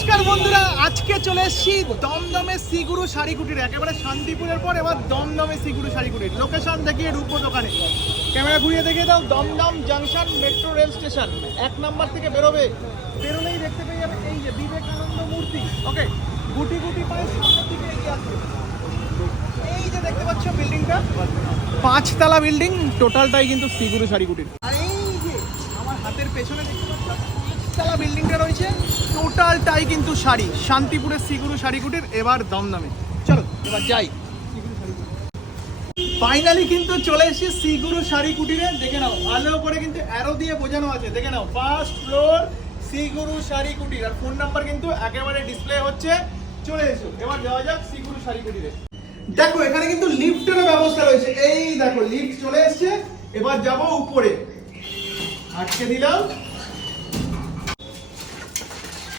নমস্কার বন্ধুরা, আজকে চলে এসেছি দমদমে শ্রীগুরু শাড়ি কুটির। একেবারে শান্তিপুরের পর এবার দমদমে শ্রীগুরু শাড়ি কুটির। লোকেশন দেখিয়ে ঢুকবো দোকানে, ক্যামেরা ঘুরিয়ে দেখিয়ে দাও। Dum Dum junction metro rail station 1 নম্বর থেকে বেরোলেই দেখতে পেয়ে যাবে এই যে বিবেকানন্দ মূর্তি। ওকে, গুটি গুটি পায়ে সামনের দিকে এগিয়ে আসবে। এই যে দেখতে পাচ্ছ বিল্ডিংটা, 5 তলা বিল্ডিং, টোটালটাই কিন্তু শ্রীগুরু শাড়ি কুটির। আর এই যে আমার হাতের পেছনে দেখতে পাচ্ছ তলা বিল্ডিংটা রয়েছে, টোটালটাই কিন্তু শাড়ি। শান্তিপুরের শ্রীগুরু শাড়ি কুটির, এবার দমদমে। চলো এবার যাই। ফাইনালি কিন্তু চলে এসেছি শ্রীগুরু শাড়ি কুটিরে। দেখে নাও, ভালো করে কিন্তু অ্যারো দিয়ে বোঝানো আছে। দেখে নাও, 1st ফ্লোর শ্রীগুরু শাড়ি কুটির। আর ফোন নাম্বার কিন্তু একেবারে ডিসপ্লে হচ্ছে। চলে এসো, এবার যাওয়া যাক শ্রীগুরু শাড়ি কুটিরে। দেখো এখানে কিন্তু লিফটেরও ব্যবস্থা রয়েছে। এই দেখো লিফট চলে এসছে। এবার যাবো উপরে, আটকে দিলাম।